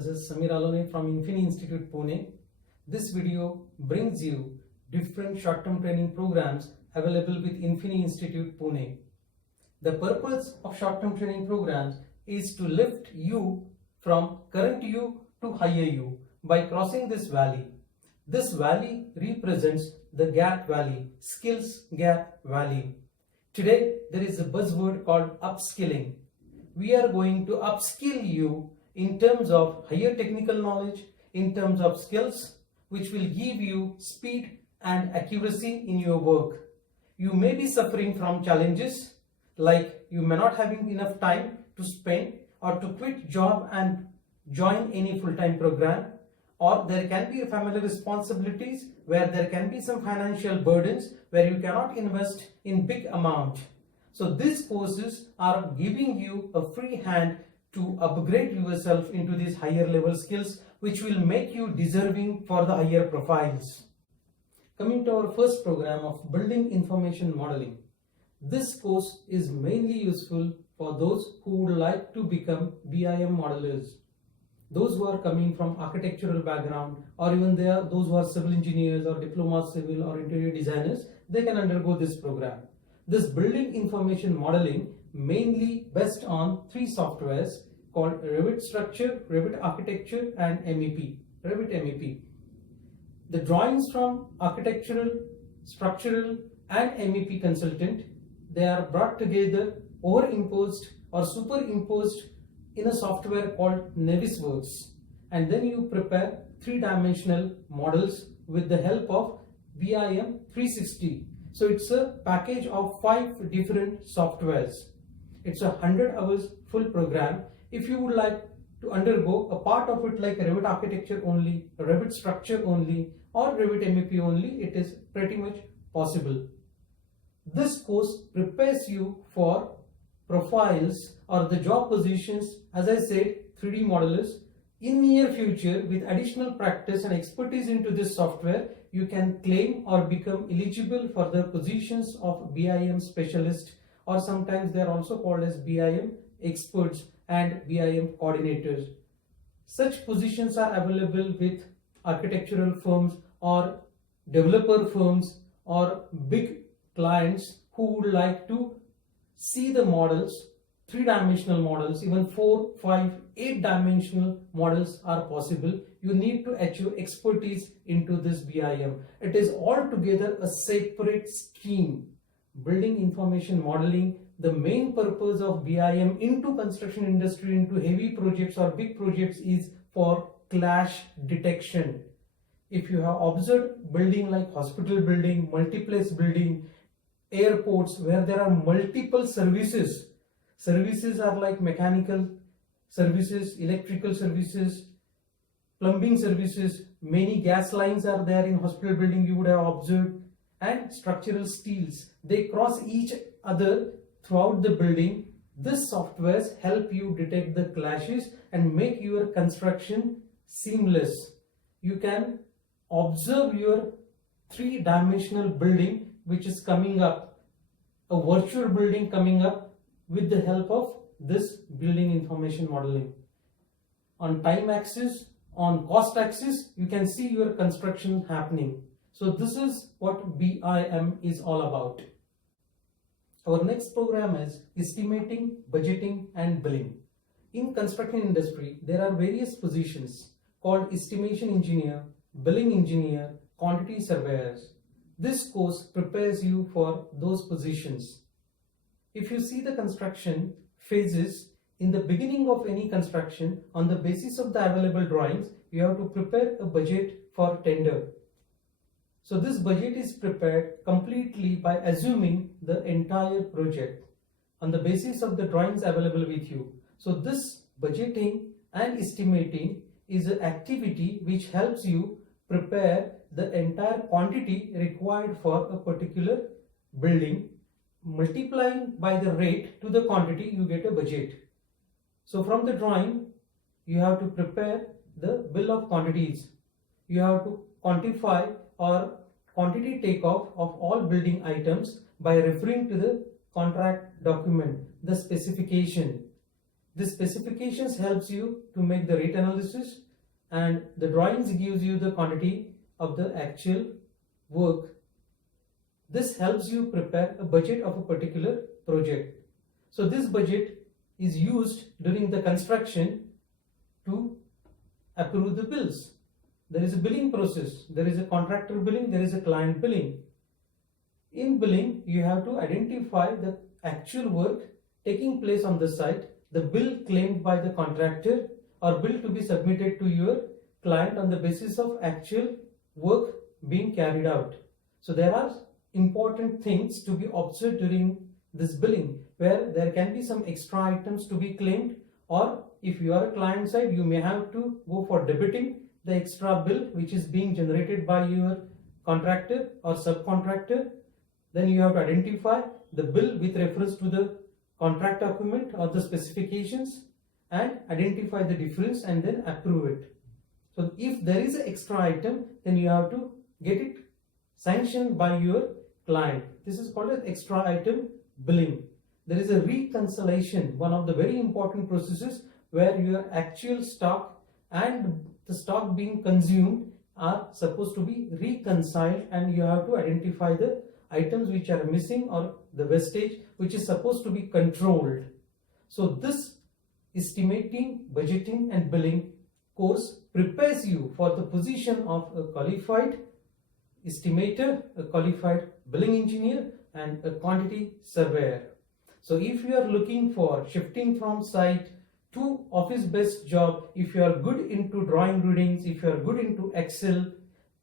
This is Samir Alone from Infini Institute, Pune. This video brings you different short-term training programs available with Infini Institute, Pune. The purpose of short-term training programs is to lift you from current you to higher you by crossing this valley. This valley represents the gap valley, skills gap valley. Today there is a buzzword called upskilling. We are going to upskill you in terms of higher technical knowledge, in terms of skills, which will give you speed and accuracy in your work. You may be suffering from challenges like you may not having enough time to spend or to quit job and join any full-time program, or there can be family responsibilities where there can be some financial burdens where you cannot invest in big amount. So these courses are giving you a free hand to upgrade yourself into these higher level skills, which will make you deserving for the higher profiles. Coming to our first program of Building Information Modeling. This course is mainly useful for those who would like to become BIM modelers. Those who are coming from architectural background, or even those who are civil engineers or diploma civil or interior designers, they can undergo this program. This building information modeling mainly based on three softwares called Revit Structure, Revit Architecture and MEP, Revit MEP. The drawings from architectural, structural and MEP consultant, they are brought together, overimposed or superimposed in a software called Navisworks, and then you prepare three-dimensional models with the help of BIM 360. So it's a package of 5 different softwares. It's 100 hours full program. If you would like to undergo a part of it like Revit Architecture only, Revit Structure only or Revit MEP only, it is pretty much possible. This course prepares you for profiles or the job positions, as I said, 3D modelers. In near future, with additional practice and expertise into this software, you can claim or become eligible for the positions of BIM specialist, or sometimes they are also called as BIM experts and BIM coordinators. Such positions are available with architectural firms or developer firms or big clients who would like to see the models, three-dimensional models, even 4, 5, 8-dimensional models are possible. You need to achieve expertise into this BIM. It is altogether a separate stream. Building information modeling, the main purpose of BIM into construction industry, into heavy projects or big projects is for clash detection. If you have observed building like hospital building, multiplex building, airports where there are multiple services. Services are like mechanical services, electrical services, plumbing services, many gas lines are there in hospital building, you would have observed, and structural steels. They cross each other throughout the building. These softwares help you detect the clashes and make your construction seamless. You can observe your three-dimensional building which is coming up, a virtual building coming up with the help of this building information modeling. On time axis, on cost axis, you can see your construction happening. So this is what BIM is all about. Our next program is estimating, budgeting and billing. In construction industry, there are various positions called estimation engineer, billing engineer, quantity surveyors. This course prepares you for those positions. If you see the construction phases, in the beginning of any construction, on the basis of the available drawings, you have to prepare a budget for tender. So this budget is prepared completely by assuming the entire project on the basis of the drawings available with you. So this budgeting and estimating is an activity which helps you prepare the entire quantity required for a particular building. Multiplying by the rate to the quantity, you get a budget. So from the drawing, you have to prepare the bill of quantities. You have to quantify or quantity takeoff of all building items by referring to the contract document, the specification. The specifications helps you to make the rate analysis, and the drawings gives you the quantity of the actual work. This helps you prepare a budget of a particular project. So this budget is used during the construction to approve the bills. There is a billing process. There is a contractor billing, there is a client billing. In billing, you have to identify the actual work taking place on the site, the bill claimed by the contractor, or bill to be submitted to your client on the basis of actual work being carried out. So there are important things to be observed during this billing, where there can be some extra items to be claimed, or if you are a client side, you may have to go for debiting the extra bill which is being generated by your contractor or subcontractor. Then you have to identify the bill with reference to the contract document or the specifications and identify the difference and then approve it. So if there is an extra item, then you have to get it sanctioned by your client. This is called as extra item billing. There is a reconciliation, one of the very important processes, where your actual stock and the stock being consumed are supposed to be reconciled, and you have to identify the items which are missing or the wastage which is supposed to be controlled. So this estimating, budgeting and billing course prepares you for the position of a qualified estimator, a qualified billing engineer and a quantity surveyor. So if you are looking for shifting from site to office-based job, if you are good into drawing readings, if you are good into Excel,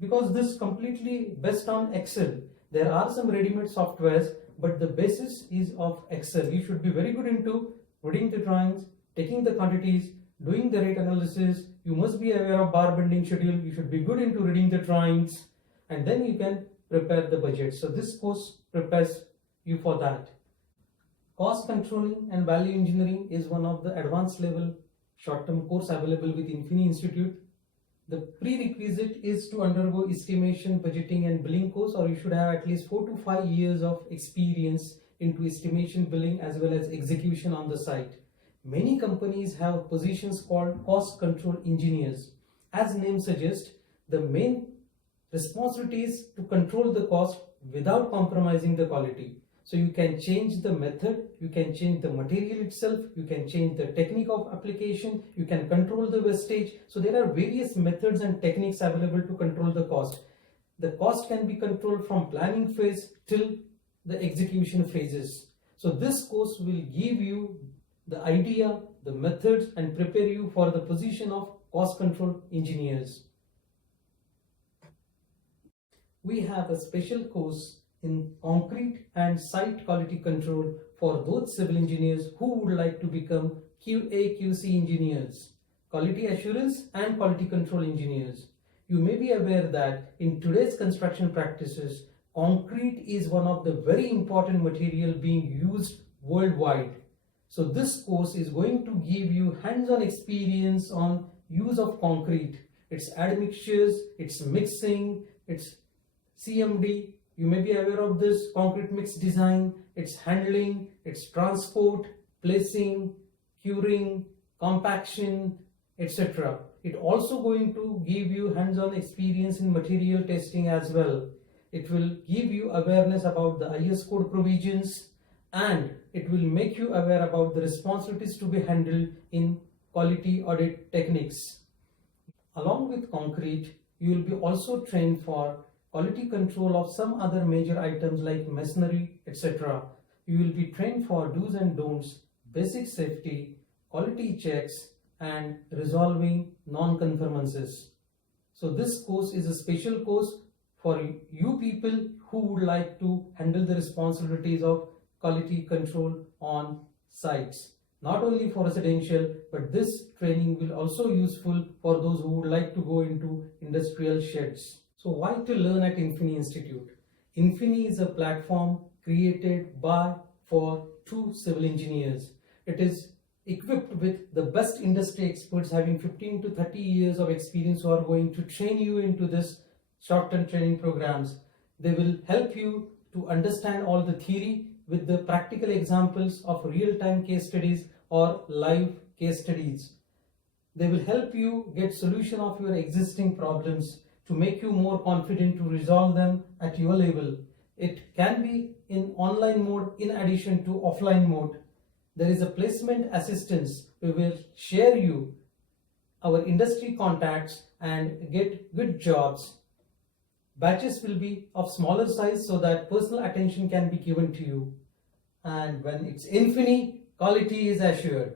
because this completely based on Excel. There are some ready-made softwares, but the basis is of Excel. You should be very good into reading the drawings, taking the quantities, doing the rate analysis. You must be aware of bar bending schedule. You should be good into reading the drawings, and then you can prepare the budget. So this course prepares you for that. Cost controlling and value engineering is one of the advanced level short-term course available with Infini Institute. The prerequisite is to undergo estimation, budgeting and billing course, or you should have at least 4 to 5 years of experience into estimation, billing as well as execution on the site. Many companies have positions called cost control engineers. As name suggests, the main responsibility is to control the cost without compromising the quality. So you can change the method, you can change the material itself, you can change the technique of application, you can control the wastage. So there are various methods and techniques available to control the cost. The cost can be controlled from planning phase till the execution phases. So this course will give you the idea, the methods and prepare you for the position of cost control engineers. We have a special course in concrete and site quality control for those civil engineers who would like to become QA/QC engineers, quality assurance and quality control engineers. You may be aware that in today's construction practices, concrete is one of the very important material being used worldwide. So this course is going to give you hands-on experience on use of concrete, its admixtures, its mixing, its CMD. You may be aware of this concrete mix design, its handling, its transport, placing, curing, compaction, etc. It also going to give you hands-on experience in material testing as well. It will give you awareness about the IS code provisions, and it will make you aware about the responsibilities to be handled in quality audit techniques. Along with concrete, you will be also trained for quality control of some other major items like masonry, etc. You will be trained for do's and don'ts, basic safety, quality checks, and resolving non-conformances. So this course is a special course for you people who would like to handle the responsibilities of quality control on sites. Not only for residential, but this training will also useful for those who would like to go into industrial sheds. So why to learn at Infini Institute? Infini is a platform created by, for, to civil engineers. It is equipped with the best industry experts having 15 to 30 years of experience who are going to train you into this short-term training programs. They will help you to understand all the theory with the practical examples of real-time case studies or live case studies. They will help you get solution of your existing problems to make you more confident to resolve them at your level. It can be in online mode in addition to offline mode. There is a placement assistance. We will share you our industry contacts and get good jobs. Batches will be of smaller size so that personal attention can be given to you. And when it's Infini, quality is assured.